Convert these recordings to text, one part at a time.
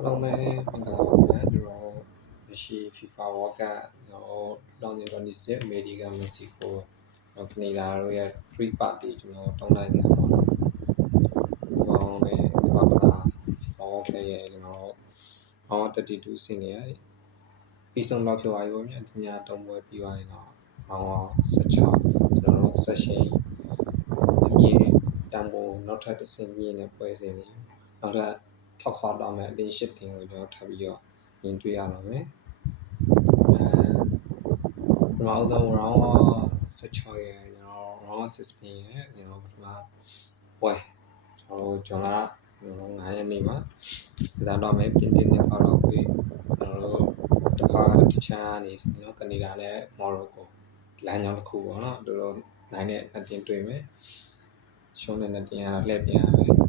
အားလုံးပဲမင်္ဂလာပါခင်ဗျာကျွန်တော်လက်ရှိ FIFA World Cup 2026 အမေရိကန်မက္ကဆီကိုကနေဒါတို့ရဲ့ 3 party ကျွန်တော်တောင်းနိုင်နေတာပေါ့နော်ဒီပေါင်းနဲ့ကမ္ဘာ့ဖလား FIFA World Cup ရဲ့ကျွန်တော်32ဆင့်နေရပြီးဆုံးတော့ပြောရရောညညတုံးပွဲပြီးသွားရင်တော့16ကျွန်တော်တို့ session အမြင့်တန်ဖိုးနောက်ထပ်တစ်ဆင့်မြင့်တဲ့ပွဲစဉ်တွေနောက်ထပ်ထောက်ခေါ်တော့မယ်အတင်းရှစ်တင်ကိုကျွန်တော်ထပ်ပြီးတော့မြင်တွေ့ရတော့မယ်ပထမဆုံး round 16ရဲ့ကျွန်တော် round 16ရဲ့ကျွန်တော်ပထမပွဲကျွန်တော်ဂျွန်လာ9ရက်နေ့မှာစံတော့မယ်ပြင်တင်နဲ့ပါတော့ကိုကျွန်တော်တို့တစ်ခါတခြားနေနော်ကနေဒါနဲ့မော်ရိုကိုလမ်းကြောင်းတစ်ခုပေါ့နော်တို့တော့နိုင်တဲ့အတင်တွေ့မယ်ရှုံးတဲ့တင်ရတော့လှည့်ပြန်ရမယ်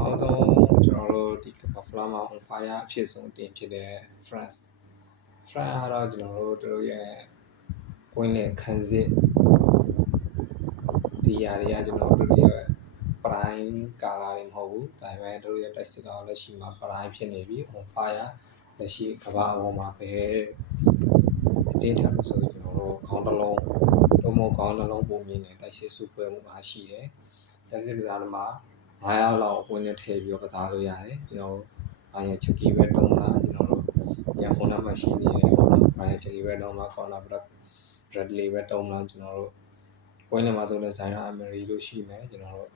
အောင်ဆုံးကျွန်တော်တို့ဒီကမ္ဘာဖလားမှာ on fire အဖြစ်ဆုံးတင်ဖြစ်တဲ့ France ကတော့ကျွန်တော်တို့တို့ရဲ့ကွင်းနဲ့ခန်းစစ်ဒီຢာတွေကကျွန်တော်တို့ရဲ့ prime ကာလာတွေမဟုတ်ဘူးဒါပေမဲ့တို့ရဲ့တိုက်စစ်ကောင်လက်ရှိမှာ prime ဖြစ်နေပြီ on fire လက်ရှိကမ္ဘာပေါ်မှာပဲအတင်းထပ်ဆိုကျွန်တော်တို့ခေါင်းတစ်လုံးတို့မခေါင်းနှလုံးပုံမြင်နေတိုက်စစ်စုပွဲမှုအားရှိတယ်တိုက်စစ်ကစားသမား9ရောက်လောက်ဝင်နေထည့်ပြီးတော့ကစားလို့ရတယ်ကျွန်တော်အားရချက်ကြီးပဲတုံးလာကျွန်တော်တို့ညဖုန်းနံပါတ်ရှိနေတယ်ပေါ့နော်အားရချက်ကြီးပဲတုံးလာကော်နာဘရက်ဒလီပဲတုံးလာကျွန်တော်တို့ဝင်းနေမှာဆိုလဲဇိုင်းနာအမေရီတို့ရှိမယ်ကျွန်တော်တို့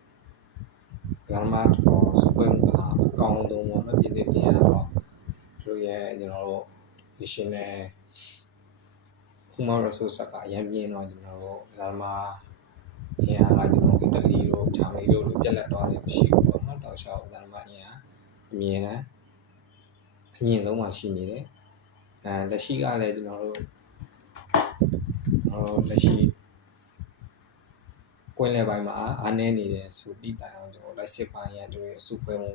ဂမ်မာတော့စပွဲမှာအကောင်းဆုံးပေါ့နော်ပြည်တင်ရတော့တို့ရဲ့ကျွန်တော်တို့ national human resource ကအရင်ပြင်းတော့ကျွန်တော်တို့ဂမ်မာအင်အားကကျွန်တော်အီတလီတို့ဂျာမနီတို့လိုပြက်လက်သွားတယ်မရှိဘူးပေါ့နော်တောက်လျှောက်ဂမ်မာအင်အားအမြင်နဲ့အမြင့်ဆုံးမှရှိနေတယ်လက်ရှိကလည်းကျွန်တော်တို့လက်ရှိကွင်းလယ်ပိုင်းမှာအားနည်းနေတယ်ဆိုပြီးတိုင်အောင်ကျွန်တော်လက်စစ်ပိုင်းရတို့ရဲ့အစုပွဲမှု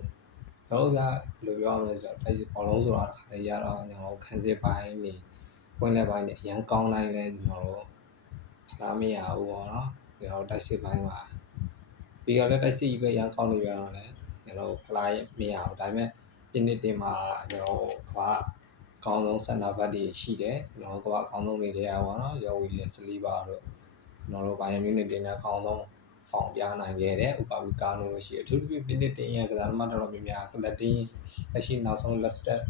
ကျွန်တော်တို့ကဘယ်လိုပြောရမလဲဆိုတော့လက်စစ်ဘောလုံးဆိုတာတစ်ခါလေရတော့ကျွန်တော်ခန်းစစ်ပိုင်းနေကွင်းလယ်ပိုင်းနေအရန်ကောင်းတိုင်းလဲကျွန်တော်တို့လားမရဘူးပေါ့နော်ကျွန်တော်တိုက်စစ်ပိုင်းမှာပြီးတော့လည်းတိုက်စစ်ကြီးပဲရန်ကောင်းနေပြန်တော့လဲကျွန်တော်ဖလားမရဘူးဒါပေမဲ့ဒီနေ့တင်မှာကျွန်တော်ကကောင်းဆုံးစန္ဒဘတ်တွေရှိတယ်ကျွန်တော်ကအကောင်းဆုံးတွေတရားပါတော့ရော်ဝီလက်စလီပါတို့ကျွန်တော်တို့ဘိုင်ယန်မြူနစ်တင်တဲ့အကောင်းဆုံးဖောင်ပြနိုင်ခဲ့တယ်ဥပမာကာနိုလို့ရှိတယ်အထူးသဖြင့်ပြင်းတင်ရဲ့ကစားသမားတော်များများကလတင်လက်ရှိနောက်ဆုံး last step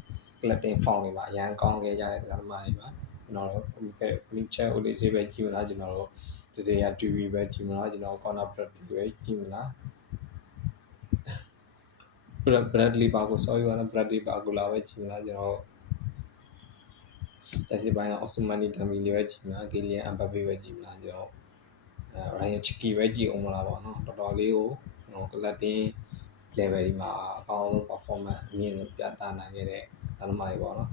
ကလတင်ဖောင်တွေမှာအရန်ကောင်းခဲ့ကြတဲ့ကစားသမားတွေပါကျွန်တော်တို့မီချယ်အိုလီစီပဲကြည့်မလားကျွန်တော်တို့ဒီစေရတူရီပဲကြည့်မလားကျွန်တော်ကော်နာဘရက်ပဲကြည့်မလားဘရက်လီပါကို sorry ပါနော်ဘရက်လီပါကိုလာပဲကြည့်မလားကျွန်တော်တိုက်စစ်ပိုင်းအော့စမန်နီဒမီလေးပဲကြည့်မလားဂီလီယန်အမ်ဘပေပဲကြည့်မလားကျွန်တော်ရိုင်ယန်ချီကီပဲကြည့်အောင်မလားပေါ့နော်တော်တော်လေးကိုကလတင် level ဒီမှာအကောင်းဆုံး performance အမြင့်ဆုံးပြသနိုင်ခဲ့တဲ့ဇာတ်သမားတွေပေါ့နော်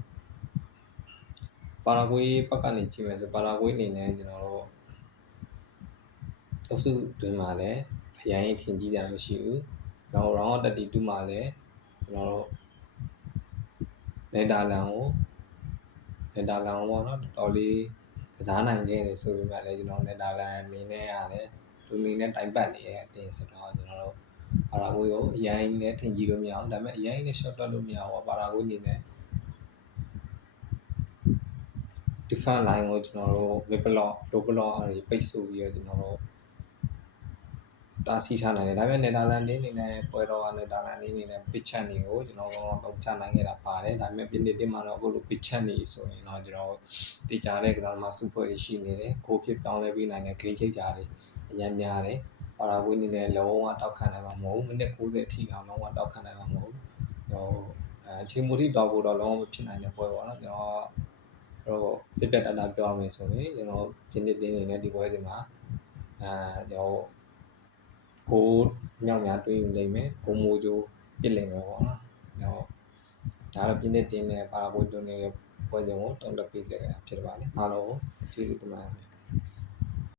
ပါရာဂွေးဘက်ကနေကြည့်မယ်ဆိုပါရာဂွေးအနေနဲ့ကျွန်တော်တို့အုပ်စုတွင်မှာလည်းအရင်ထင်ကြီးတာမရှိဘူးနောက် round 32မှာလည်းကျွန်တော်တို့နယ်ဒါလန်ပေါ့နော်တော်တော်လေးကစားနိုင်ခဲ့တယ်ဆိုပေမဲ့လည်းကျွန်တော်နယ်ဒါလန်အနေနဲ့ရတယ်လူနေနဲ့တိုင်ပတ်နေတဲ့အတင်းဆိုတော့ကျွန်တော်တို့ပါရာဂွေးကိုအရင်နဲ့ထင်ကြီးလို့မရအောင်ဒါပေမဲ့အရင်နဲ့ shot တွက်လို့မရအောင်ပါရာဂွေးအနေနဲ့ defense line ကိုကျွန်တော်တို့ mid block low block တွေပိတ်ဆို့ပြီးတော့ကျွန်တော်တို့တားဆီးထားနိုင်တယ်ဒါပေမဲ့နယ်ဒါလန်အနေနဲ့ပွဲတော်ကနယ်ဒါလန်အနေနဲ့ pitch chance တွေကိုကျွန်တော်တို့တော့ချနိုင်ခဲ့တာပါတယ်ဒါပေမဲ့ပြင်တင်မှာတော့အခုလို pitch chance တွေဆိုရင်တော့ကျွန်တော်တည်ကြတဲ့ကစားသမားစုဖွဲ့တွေရှိနေတယ်ကိုဖြစ်ပြောင်းလဲပေးနိုင်တဲ့ green ချိတ်ကြားတွေအများများတယ်ပါရာဂွေးအနေနဲ့လုံးဝတောက်ခံနိုင်မှာမဟုတ်ဘူးမိနစ်90အထိတော့လုံးဝတောက်ခံနိုင်မှာမဟုတ်ဘူးအချိန်မူထိတော့ဖို့တော့လုံးဝမဖြစ်နိုင်တဲ့ပွဲပေါ့နော်ကျွန်တော်ပြပြတတ်တာပြောရမယ်ဆိုရင်ကျွန်တော်ပြင်တင်နေနဲ့ဒီပွဲဒီမှာကျွန်တော်ကိုမြောက်များတွေးယူလိမ့်မယ်ကိုမိုးချိုးပြစ်လိမ့်မယ်ပေါ့နော်ဒါတော့ပြင်တင်နဲ့ပါရာဂွေးတို့နဲ့ပွဲစဉ်ကိုတုံ့တက်ပေးစေခဲ့တာဖြစ်ပါတယ်အားလုံးကျေးဇူးတင်ပါတယ်